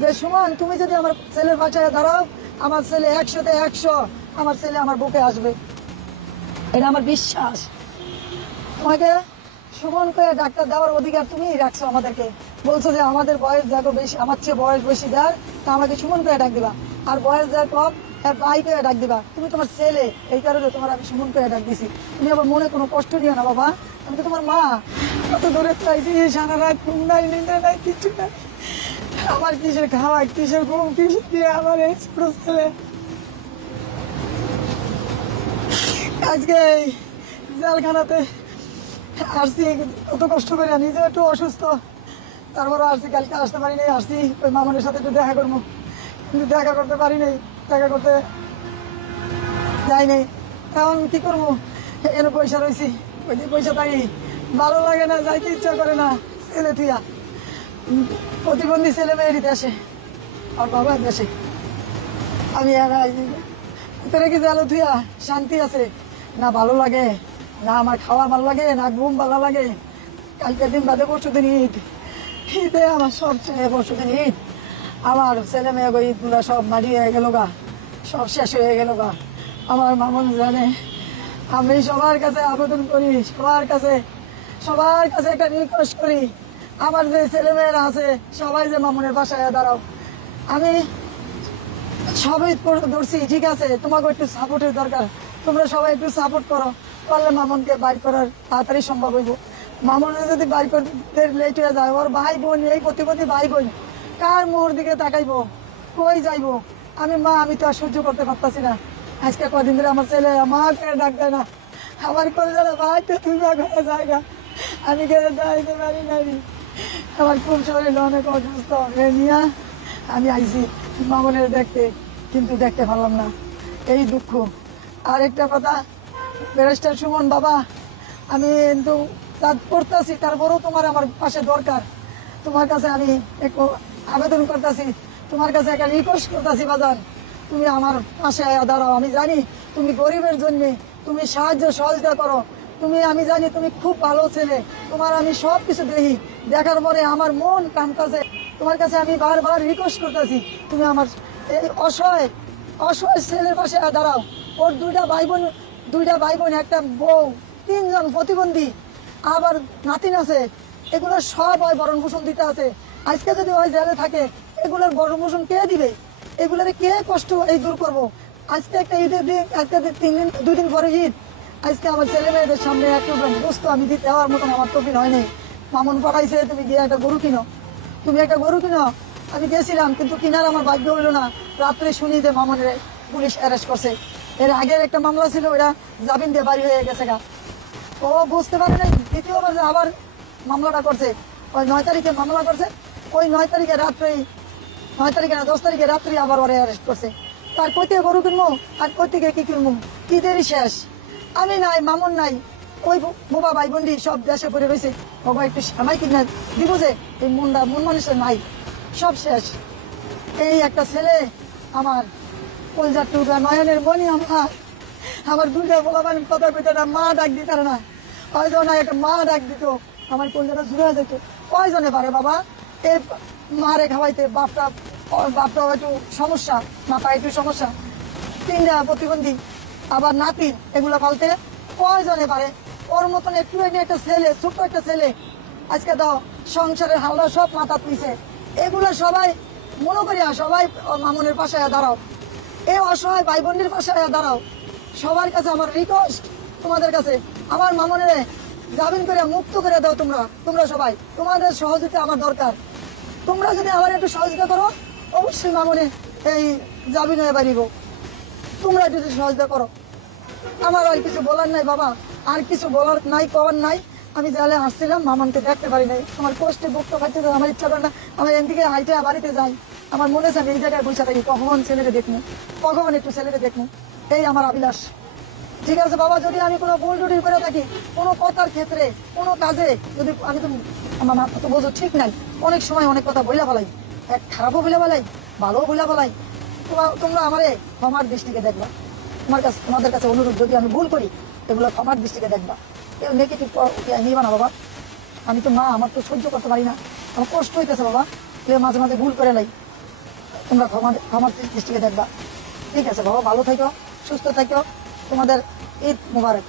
যে সুমন তুমি যদি আমার ছেলের বাসায় দাঁড়াও, আমার ছেলে 100-তে 100, আমার ছেলে আমার বুকে আসবে, এটা আমার বিশ্বাস। তোমাকে সুমন করে ডাক্তার দেওয়ার অধিকার তুমিই রাখছো আমাদেরকে। বলছো যে আমাদের বয়স দেখো বেশি, আমার চেয়ে বয়স বেশি যার, তা আমাকে সুমন করে ডাক দিবা, আর বয়স যার কম ভাই করে ডাক দিবা। তুমি তোমার ছেলে, এই কারণে তোমার আমি সুমন করে ডাক দিছি। তুমি আবার মনে কোনো কষ্ট দিও না বাবা, আমি তো তোমার মা। কত দূরে চাইছি, সারা রাত ঘুম নাই, নিন্দা নাই, কিছু নাই। আমার কিসের খাওয়া, কিসের ঘুম, কিসের দিয়ে আমার এই ছোট ছেলে আজকে এই জেলখানাতে আসছি। কত কষ্ট করে, নিজে একটু অসুস্থ, তারপরে আসছি। কালকে আসতে পারি নাই, আসছি ওই মামনের সাথে একটু দেখা করবো, কিন্তু দেখা করতে পারি নাই, দেখা করতে যাই নাই। এখন কি করবো, এনে পয়সা রয়েছি, ওই যে পয়সা তাই ভালো লাগে না, যাইতে ইচ্ছা করে না। ছেলে তুইয়া প্রতিবন্ধী ছেলে মেয়েরই দেশে, আর বাবার দেশে আমি তোরা কি জানো তুইয়া শান্তি আছে না? ভালো লাগে না, আমার খাওয়া ভালো লাগে না, ঘুম ভালো লাগে। কালকের দিন বাদে পরশুদিন ঈদ, ঈদে আমার সব পরশুদিন ঈদ, আমার ছেলে মেয়ে ঈদগুলো সব মারি হয়ে গেল গা, সব শেষ হয়ে গেল গা। আমার মামন জানে, আমি সবার কাছে আবেদন করি, সবার কাছে একটা রিকোয়েস্ট করি, আমার যে ছেলে মেয়েরা আছে সবাই যে মামনের বাসায় দাঁড়াও। আমি সবাই ধরছি, ঠিক আছে, তোমাকে একটু সাপোর্টের দরকার, তোমরা সবাই একটু সাপোর্ট করো, পারলে মামনকে বাইর করার তাড়াতাড়ি সম্ভব হইব। মামনে যদি বাইর করতে লেট হয়ে যায়, ওর ভাই বোন, এই প্রতিপতি ভাই বোন কার মোহর দিকে তাকাইবো, কই যাইবো? আমি তো আর সহ্য করতে পারতাছি না। আজকে কদিন ধরে আমার ছেলে আমাকে ডাক দেয় না, আমার করে যারা ভাই তো তুমি ঘরে জায়গা, আমি গেলে যাইতে পারি নাই। আমার খুব শরীর অনেক অসুস্থ নিয়ে আমি আইছি মামনের দেখতে, কিন্তু দেখতে পারলাম না, এই দুঃখ। আর একটা কথা, ব্যারিস্টার সুমন বাবা, আমি কিন্তু করতেছি, তারপরেও তোমার আমার পাশে দরকার। তোমার কাছে আমি একটু আবেদন করতেছি, তোমার কাছে একটা রিকোয়েস্ট করতেছি বাজান, তুমি আমার পাশে দাঁড়াও। আমি জানি তুমি গরিবের জন্য তুমি সাহায্য সহযোগিতা করো, আমি জানি তুমি খুব ভালো ছেলে, তোমার আমি সব কিছু দেখি, দেখার পরে আমার মন কামতাছে। তোমার কাছে আমি বারবার রিকোয়েস্ট করতেছি, তুমি আমার এই অসহায় ছেলের পাশে দাঁড়াও। ওর দুইটা ভাই বোন, একটা বউ, 3 জন প্রতিবন্ধী, আবার নাতিন আছে, এগুলো সব হয় ভরণ পোষণ দিতে আছে। আজকে যদি ওই জেলে থাকে, এগুলোর ভরণ পোষণ কে দিবে? এগুলোর কে কষ্ট এই দূর করবো? আজকে একটা ঈদের দিন, আজকে 2 দিন পরে ঈদ, আজকে আমার ছেলে মেয়েদের সামনে একটু বস্তু আমি দিতে দেওয়ার মতন আমার তফিন হয় নাই। মামুন পাঠাইছে, তুমি গিয়ে একটা গরু কিনো, আমি গেছিলাম, কিন্তু কিনার আমার ভাগ্য হইলো না। রাত্রে শুনি যে মামুনের পুলিশ অ্যারেস্ট করছে। এর আগের একটা মামলা ছিল, ওটা জামিন দিয়ে বাড়ি হয়ে গেছে গা। ও বুঝতে পারে নাই, দ্বিতীয়বার যে আবার মামলাটা করছে, ওই 9 তারিখে মামলা করছে, ওই 9 তারিখে রাত্রেই, 9 তারিখে না 10 তারিখে রাত্রে আবার ওরা অ্যারেস্ট করছে। তার কই থেকে গরু কিনবো আর কই থেকে কি কিনবো? ঈদেরই শেষ, আমি নাই, মামুন নাই, ওই বোবা ভাই বোনটি সব দেশে পড়ে রয়েছে। বাবা একটু সামাই কিনে দিব যে, এই মন মানুষের নাই, সব শেষ। এই একটা ছেলে আমার কলজার টুকরা, নয়নের মনি আমার 2টা বোবা বানি কথা কইতে না, মা ডাক দিত না, কয়জন একটা মা ডাক দিত, আমার কলজাটা জুড়ে যেত। কয়জনে পারে বাবা এই মারে খাওয়াইতে? বাপটা একটু সমস্যা, মাথা একটু সমস্যা, 3টা প্রতিবন্ধী, আবার নাতিন, এগুলো পালতে কয়জনে পারে? ওর মতন একটু একটা ছেলে, ছোট্ট একটা ছেলে, আজকে দাও সংসারের হাওড়া সব মাথা তুইছে। এগুলো সবাই মনে করিয়া সবাই মামুনের পাশে দাঁড়াও, এই অসহায় ভাই বোনের পাশে দাঁড়াও। সবার কাছে আমার রিকোয়েস্ট, তোমাদের কাছে, আমার মামুনের জামিন করে মুক্ত করে দাও। তোমরা সবাই, তোমাদের সহযোগিতা আমার দরকার। তোমরা যদি আমার একটু সহযোগিতা করো, অবশ্যই মামুনে এই জামিন হয়ে বাড়িব। তোমরা যদি সহযোগিতা করো, আমার আর কিছু বলার নাই বাবা, আর কিছু বলার নাই, করার নাই। আমি জেলে আসছিলাম, মামনকে দেখতে পারি নাই, আমার কষ্টে বুকটা খাইতে আমার ইচ্ছা করে না। আমার এদিকে হাইটে বাড়িতে যাই, আমার মনে আছে আমি এই জায়গায় বসে থাকি, কখন ছেলেকে দেখবো, কখন একটু ছেলেকে দেখবো, এই আমার অভিলাষ। ঠিক আছে বাবা, যদি আমি কোনো ভুল টুটি করে থাকি, কোনো কথার ক্ষেত্রে, কোনো কাজে, যদি আমি তো আমার মাথা তো বোঝো ঠিক নাই, অনেক সময় অনেক কথা বইলা ফেলাই, খারাপও বইলা ফেলাই, ভালোও বইলা ফেলাই। তোমরা আমারে ক্ষমার দৃষ্টিকে দেখবা। তোমাদের কাছে অনুরোধ, যদি আমি ভুল করি, এগুলো ক্ষমার দৃষ্টিকে দেখবা, কেউ নেগেটিভ নিবা না বাবা। আমি তো মা, আমার তো সহ্য করতে পারি না, আমার কষ্ট হইতেছে বাবা, কেউ মাঝে মাঝে ভুল করে নাই। তোমরা ক্ষমার দৃষ্টিকে দেখবা। ঠিক আছে বাবা, ভালো থাকো, সুস্থ থাকো, তোমাদের ঈদ মুবারক।